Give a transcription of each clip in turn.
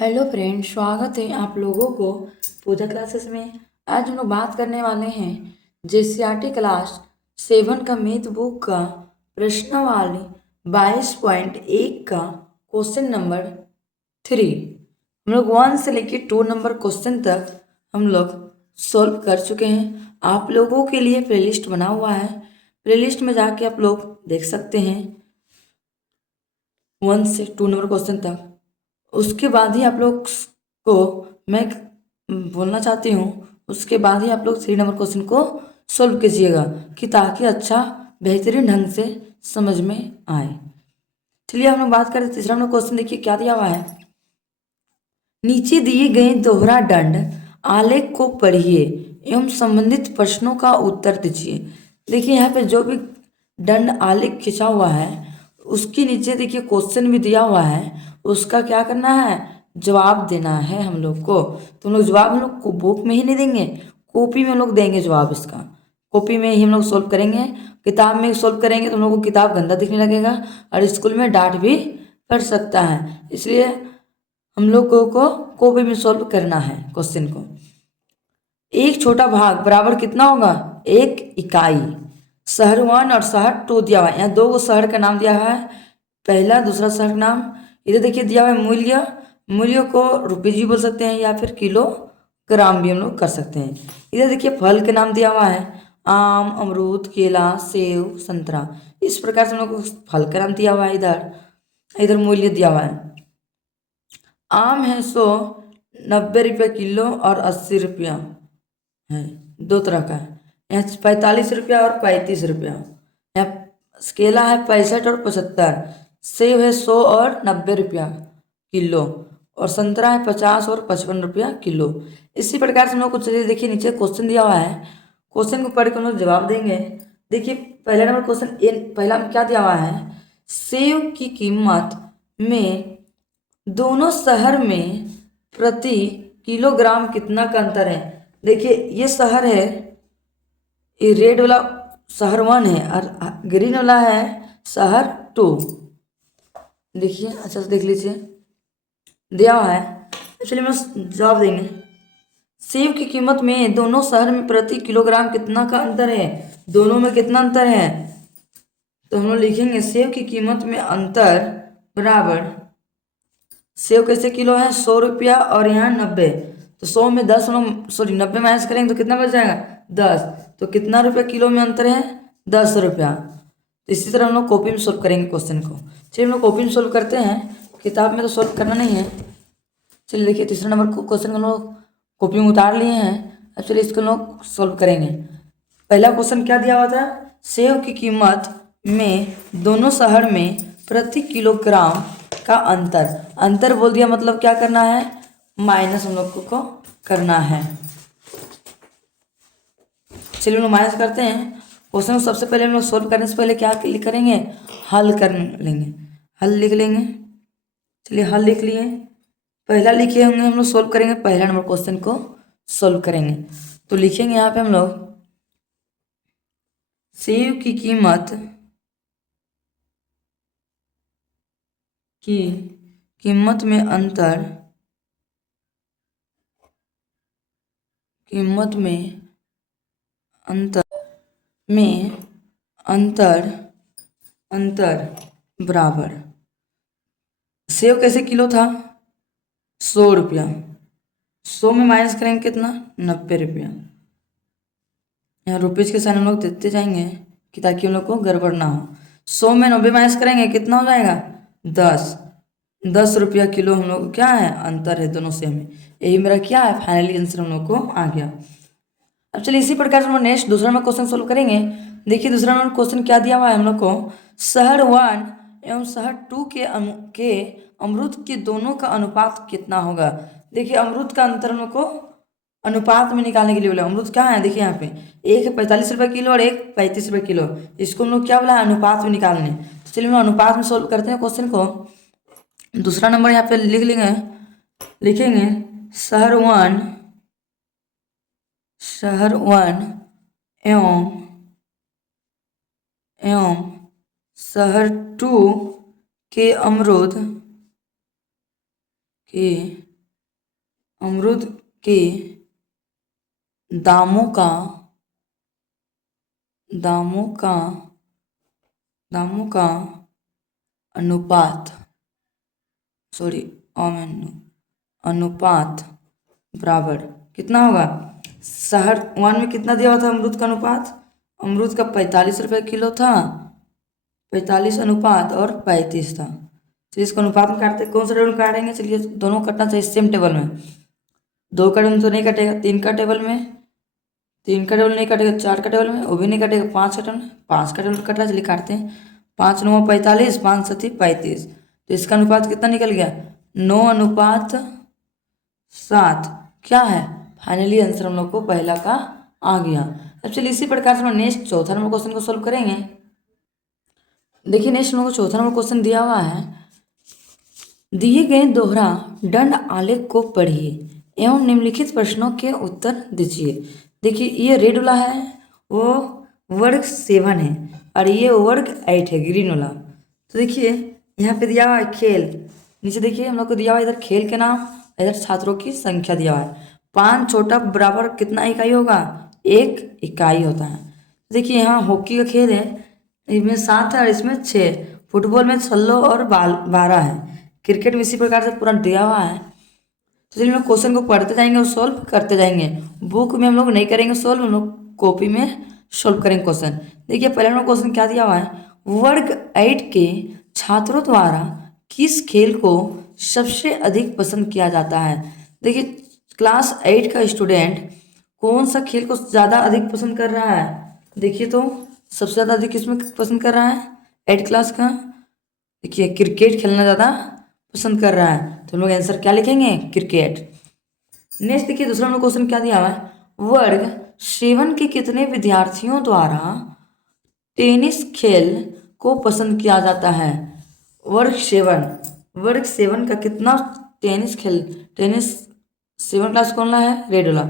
Hello friend, स्वागत है आप लोगों को पूजा क्लासेस में। आज हम लोग बात करने वाले हैं जेसीईआरटी क्लास 7 का मैथ बुक का प्रश्नावली 22.1 का क्वेश्चन नंबर 3। हम लोग 1 से लेकर 2 नंबर क्वेश्चन तक हम लोग सॉल्व कर चुके हैं। आप लोगों के लिए प्लेलिस्ट बना हुआ है, प्लेलिस्ट में जाके आप लोग देख सकते हैं 1 से 2 नंबर क्वेश्चन तक। उसके बाद ही आप लोग को मैं बोलना चाहती हूँ, उसके बाद ही आप लोग 3 नंबर क्वेश्चन को सॉल्व कीजिएगा कि ताकि अच्छा बेहतरीन ढंग से समझ में आए। चलिए हम लोग बात करें तीसरा नंबर क्वेश्चन। देखिए क्या दिया हुआ है। नीचे दिए गए दोहरा दंड आलेख को पढ़िए एवं संबंधित प्रश्नों का उत्तर दीजिए। देखिए यहाँ पे जो भी दंड आलेख खिंचा हुआ है उसके नीचे देखिए क्वेश्चन भी दिया हुआ है, उसका क्या करना है, जवाब देना है हम लोग को। तो हम लोग जवाब हम लोग को बुक में ही नहीं देंगे, कॉपी में हम लोग देंगे जवाब। इसका कॉपी में ही हम लोग सोल्व करेंगे। किताब में सोल्व करेंगे तो हम लोग को किताब गंदा दिखने लगेगा और स्कूल में डांट भी पड़ सकता है। इसलिए हम लोगों को कॉपी में सॉल्व करना है क्वेश्चन को। एक छोटा भाग बराबर कितना होगा, 1 इकाई। शहर 1 और शहर 2 दिया हुआ है। यहाँ 2 शहर का नाम दिया है, पहला दूसरा शहर का नाम। इधर देखिए दिया हुआ है मूल्य, मूल्य को रुपये भी बोल सकते हैं या फिर किलोग्राम भी हम लोग कर सकते हैं। इधर देखिए फल के नाम दिया हुआ है, आम, अमरूद, केला, सेब, संतरा। इस प्रकार से हम लोग को फल का नाम दिया हुआ है। इधर इधर मूल्य दिया हुआ है। आम है 100, 90 रुपये किलो और 80 रुपया है, 2 तरह का है। यहाँ 45 रुपया और 35 रुपया। यहाँ केला है 65 और 75, सेब है 100 और 90 रुपया किलो, और संतरा है 50 और 55 रुपया किलो। इसी प्रकार से हम लोग को चलिए देखिए नीचे क्वेश्चन दिया हुआ है, क्वेश्चन को पढ़ के हम लोग जवाब देंगे। देखिए पहला नंबर क्वेश्चन पहला में क्या दिया हुआ है, सेब की कीमत में दोनों शहर में प्रति किलोग्राम कितना का अंतर है। देखिए ये शहर है, ये रेड वाला शहर 1 है और ग्रीन वाला है शहर 2। देखिए अच्छा से देख लीजिए दिया हुआ है। चलिए हम जवाब देंगे। सेब की कीमत में दोनों शहर में प्रति किलोग्राम कितना का अंतर है, दोनों में कितना अंतर है। तो हम लोग लिखेंगे सेब की कीमत में अंतर बराबर, सेब कैसे किलो है 100 रुपया और यहाँ 90, तो 100 में 10 सॉरी 90 माइनस करेंगे तो कितना बच जाएगा 10। तो कितना रुपया किलो में अंतर है, 10 रुपया। तो इसी तरह हम लोग कॉपी में सोल्व करेंगे क्वेश्चन को। चलिए हम लोग कॉपी में सोल्व करते हैं, किताब में तो सोल्व करना नहीं है। चलिए देखिए तीसरा नंबर को क्वेश्चन हम लोग कॉपी में उतार लिए हैं। अब चलिए इसको लोग सोल्व करेंगे। पहला क्वेश्चन क्या दिया हुआ था, सेब की कीमत में दोनों शहर में प्रति किलोग्राम का अंतर। अंतर बोल दिया मतलब क्या करना है, माइनस हम लोग को करना है। चलिए हम लोग माइनस करते हैं। क्वेश्चन को सबसे पहले हम लोग सोल्व करने से पहले क्या करेंगे, हल कर लेंगे, हल लिख लेंगे। चलिए हल लिख लिए, पहला लिखे होंगे हम लोग सोल्व करेंगे, पहला नंबर क्वेश्चन को सोल्व करेंगे। तो लिखेंगे यहाँ पे हम लोग सेब की कीमत में अंतर, कीमत में अंतर में अंतर अंतर बराबर, सेब कैसे किलो था 100 रुपया, 100 में माइनस करेंगे कितना 90 रुपया। यहाँ रुपीज़ के साथ हम लोग देते जाएंगे कि ताकि हम लोग को गड़बड़ ना हो। 100 में 90 माइनस करेंगे कितना हो जाएगा 10, 10 रुपया किलो हम लोग क्या है अंतर है दोनों से में। यही मेरा क्या है फाइनली आंसर हम लोग को आ गया। अब चलिए इसी प्रकार से हम लोग नेक्स्ट दूसरा नंबर क्वेश्चन सोल्व करेंगे। देखिए दूसरा नंबर क्वेश्चन क्या दिया हुआ है हम लोग को, शहर 1 एवं शहर 2 के अमरूद के दोनों का अनुपात कितना होगा। देखिए अमरूद का अंतर हम लोग को अनुपात में निकालने के लिए बोला। अमरूद क्या है देखिए यहाँ पे, एक है 45 रुपये किलो और एक 35 रुपये किलो। इसको हम लोग क्या बोला है अनुपात में निकालने। तो चलिए हम लोग अनुपात में सोल्व करते हैं क्वेश्चन को। दूसरा नंबर यहाँ पे लिख लेंगे, लिखेंगे शहर 1 एवं शहर 2 के अमरूद अमरूद के दामों का दामों का दामों का अनुपात सॉरी अनुपात बराबर कितना होगा। शहर वन में कितना दिया हुआ था अमरूद का अनुपात, अमरूद का 45 रुपये किलो था, 45 अनुपात और 35 था। चलिए इसको अनुपात में काटते, कौन सा टेबल में काटेंगे, चलिए दोनों कटना चाहिए सेम टेबल में। 2 का टेबल तो नहीं कटेगा, 3 का टेबल में, 3 का टेबल नहीं कटेगा, 4 का टेबल में वो भी नहीं कटेगा, 5 का टेबल में, 5 का टेबल कट रहा है, चलिए काटते हैं। 5 9 45, 5 7 35, तो इसका अनुपात कितना निकल गया, 9:7। क्या है, फाइनली आंसर हम लोग को पहला का आ गया। अब चलिए इसी प्रकार से हम नेक्स्ट चौथा नंबर क्वेश्चन को सोल्व करेंगे। देखिए नेक्स्ट हम लोग को चौथा नंबर क्वेश्चन दिया हुआ है, दिए गए दोहरा दंड आलेख को पढ़िए एवं निम्नलिखित प्रश्नों के उत्तर दीजिए। देखिए ये रेड वाला है वो वर्ग 7 है और ये वर्ग 8 है ग्रीन वाला। तो देखिए यहाँ पे दिया हुआ है खेल, नीचे देखिए हम लोग को दिया हुआ है इधर खेल के नाम, इधर छात्रों की संख्या दिया हुआ है। 5 छोटा बराबर कितना इकाई होगा, 1 इकाई होता है। देखिए यहाँ हॉकी का खेल है, इसमें 7 है और इसमें 6, फुटबॉल में 16 और 12 है, क्रिकेट में इसी प्रकार से पूरा दिया हुआ है। तो चलिए हम लोग क्वेश्चन को पढ़ते जाएंगे और सॉल्व करते जाएंगे। बुक में हम लोग नहीं करेंगे सॉल्व, हम लोग कॉपी में सॉल्व करेंगे क्वेश्चन। देखिए पहले हम लोग क्वेश्चन क्या दिया हुआ है, वर्ग 8 के छात्रों द्वारा किस खेल को सबसे अधिक पसंद किया जाता है। देखिए क्लास 8 का स्टूडेंट कौन सा खेल को ज़्यादा अधिक पसंद कर रहा है, देखिए तो सबसे ज़्यादा अधिक किसमें पसंद कर रहा है, 8 क्लास का, देखिए क्रिकेट खेलना ज़्यादा पसंद कर रहा है। तो हम लोग आंसर क्या लिखेंगे, क्रिकेट। नेक्स्ट देखिए दूसरा हम लोग क्वेश्चन क्या दिया हुआ है, वर्ग 7 के कितने विद्यार्थियों द्वारा टेनिस खेल को पसंद किया जाता है। वर्ग 7 का कितना टेनिस 7 क्लास कौन ला है, रेड वाला,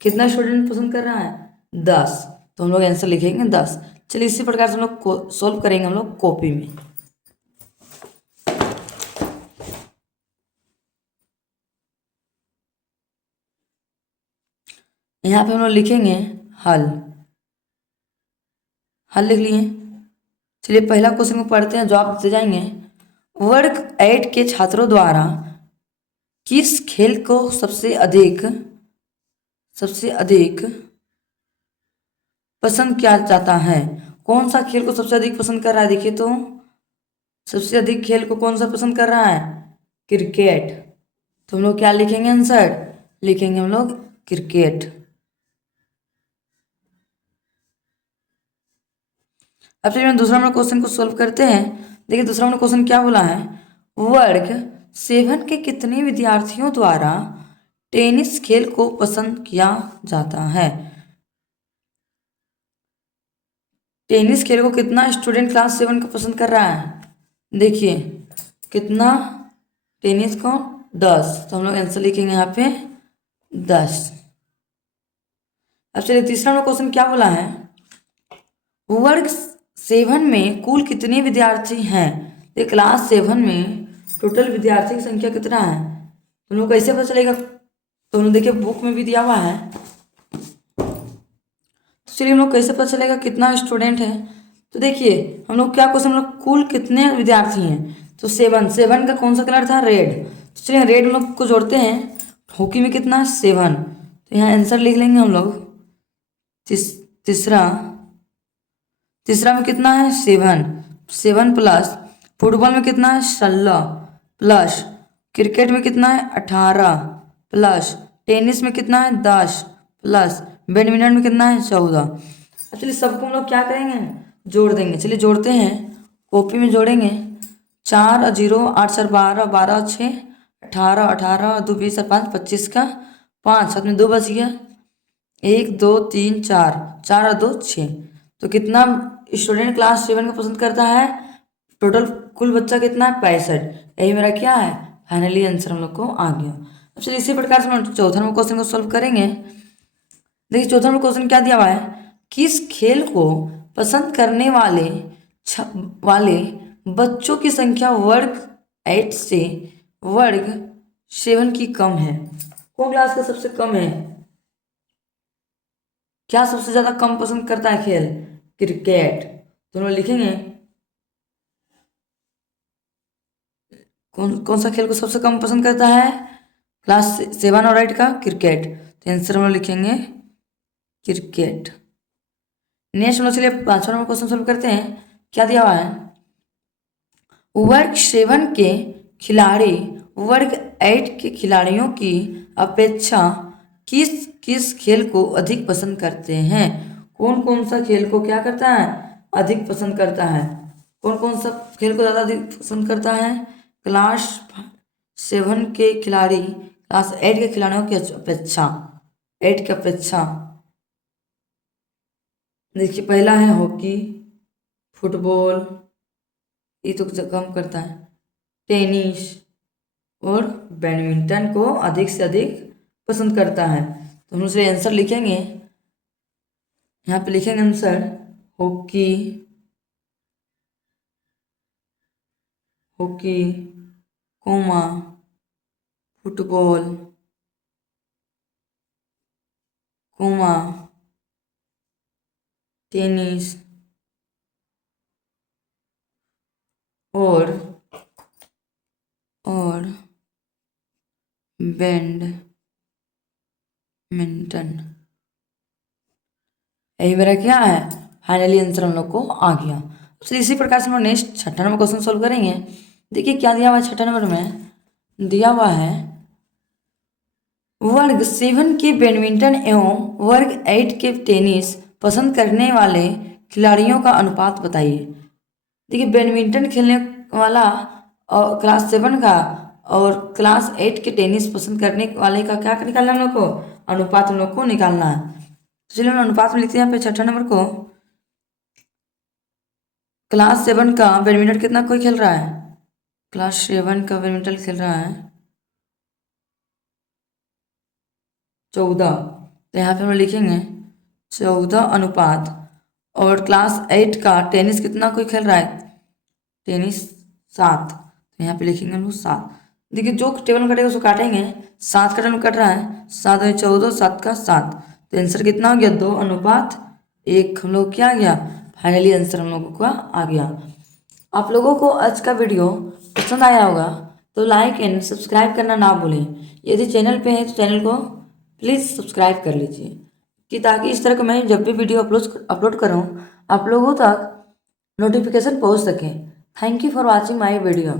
कितना स्टूडेंट पसंद कर रहा है, 10। तो हम लोग आंसर लिखेंगे 10। चलिए इसी प्रकार से हम लोग सॉल्व करेंगे हम लोग कॉपी में। यहाँ पे हम लोग लिखेंगे हल लिख लिए। चलिए पहला क्वेश्चन को पढ़ते हैं, जवाब देते जाएंगे। वर्ग 8 के छात्रों द्वारा किस खेल को सबसे अधिक पसंद किया जाता है, कौन सा खेल को सबसे अधिक पसंद कर रहा है, देखिए तो सबसे अधिक खेल को कौन सा पसंद कर रहा है, क्रिकेट। तो हम लोग क्या लिखेंगे, आंसर लिखेंगे हम लोग क्रिकेट। अब चलिए दूसरा नंबर क्वेश्चन को सॉल्व करते हैं। देखिए दूसरा नंबर क्वेश्चन क्या बोला है, वर्ग 7 के कितने विद्यार्थियों द्वारा टेनिस खेल को पसंद किया जाता है। टेनिस खेल को कितना स्टूडेंट क्लास 7 का पसंद कर रहा है, देखिए कितना, टेनिस को 10। तो हम लोग आंसर लिखेंगे यहाँ पे 10। अब चलिए तीसरा नंबर क्वेश्चन क्या बोला है, वर्ग 7 में कुल कितने विद्यार्थी हैं। ये क्लास 7 में टोटल विद्यार्थी की संख्या कितना है, तुम लोग कैसे पता चलेगा, तो हम लोग देखिए बुक में भी दिया हुआ है। तो चलिए हम लोग कैसे पता चलेगा कितना स्टूडेंट है, तो देखिए हम लोग क्या क्वेश्चन, हम लोग कुल कितने विद्यार्थी हैं, तो 7 का कौन सा कलर था, रेड। तो चलिए रेड हम लोग को जोड़ते हैं, हॉकी में कितना 7, तो यहाँ आंसर लिख लेंगे हम लोग। तीसरा में कितना है 7 प्लस, फुटबॉल में कितना है 16 प्लस, क्रिकेट में कितना है 18 प्लस, टेनिस में कितना है 10 प्लस, बैडमिंटन में कितना है 14। अब चलिए सबको हम लोग क्या करेंगे, जोड़ देंगे। चलिए जोड़ते हैं, कॉपी में जोड़ेंगे। 4 और 0 8 4 12 12 6 18 18 2 20 और 5 25 का 5, साथ में 2 बच गया, 1 2 3 4 4 और 2 6। तो कितना स्टूडेंट क्लास 7 को पसंद करता है, टोटल कुल बच्चा कितना है 65। यही मेरा क्या है, फाइनली आंसर हम लोग को आ गया। अब चलिए इसी प्रकार से हम चौथा नंबर क्वेश्चन को सॉल्व करेंगे। देखिए चौथा नंबर क्वेश्चन क्या दिया हुआ है, किस खेल को पसंद करने वाले बच्चों की संख्या वर्ग 8 से वर्ग 7 की कम है। कौन क्लास का सबसे कम है? क्या सबसे ज्यादा कम पसंद करता है खेल? क्रिकेट। तो हम लोग लिखेंगे कौन कौन सा खेल को सबसे कम पसंद करता है? क्लास 7 और 8 का क्रिकेट। तो आंसर हम लोग लिखेंगे क्रिकेट। नेक्स्ट हम लोग चलिए 5वां नंबर क्वेश्चन सॉल्व करते हैं। क्या दिया हुआ है? वर्ग 7 के खिलाड़ी वर्ग 8 के खिलाड़ियों की अपेक्षा किस किस खेल को अधिक पसंद करते हैं? कौन कौन सा खेल को क्या करता है? अधिक पसंद करता है। कौन कौन सा खेल को ज़्यादा अधिक पसंद करता है? क्लास 7 के खिलाड़ी क्लास 8 के खिलाड़ियों की अपेक्षा, 8 की अपेक्षा। देखिए पहला है हॉकी, फुटबॉल, ये तो कम करता है, टेनिस और बैडमिंटन को अधिक से अधिक पसंद करता है। तो हम उसे आंसर लिखेंगे, यहाँ पे लिखेंगे answer hockey, hockey comma football comma tennis और बैडमिंटन। यही मेरा क्या है फाइनली आंसर हम लोग को आ गया। तो इसी प्रकार से हम लोग नेक्स्ट 6ठा नंबर क्वेश्चन सोल्व करेंगे। देखिए क्या दिया हुआ है 6ठा नंबर में, दिया हुआ है वर्ग 7 के बैडमिंटन एवं वर्ग 8 के टेनिस पसंद करने वाले खिलाड़ियों का अनुपात बताइए। देखिए बैडमिंटन खेलने वाला और क्लास 7 का और क्लास 8 के टेनिस पसंद करने वाले का क्या निकालना है हम लोग को? अनुपात हम लोग को निकालना है। तो चलिए हम अनुपात में लिखते हैं यहाँ पे 6ठा नंबर को। क्लास 7 का बैडमिंटन कितना कोई खेल रहा है? क्लास 7 का बैडमिंटन खेल रहा है 14। तो यहाँ पे हम लिखेंगे 14 अनुपात। और क्लास 8 का टेनिस कितना कोई खेल रहा है? टेनिस 7। तो यहाँ पे लिखेंगे हम लोग 7। देखिए जो टेबल में कटेगा उसको काटेंगे, 7 का टेबल कट रहा है, 7 में 14, 7 का 7। तो आंसर कितना हो गया? 2 अनुपात 1 हम लोग क्या आ गया? फाइनली आंसर हम लोगों का आ गया। आप लोगों को आज का वीडियो पसंद आया होगा तो लाइक एंड सब्सक्राइब करना ना भूलें। यदि चैनल पे है तो चैनल को प्लीज़ सब्सक्राइब कर लीजिए, कि ताकि इस तरह का मैं जब भी वीडियो अपलोड करूँ आप लोगों तक नोटिफिकेशन पहुँच सके। Thank you for watching my video.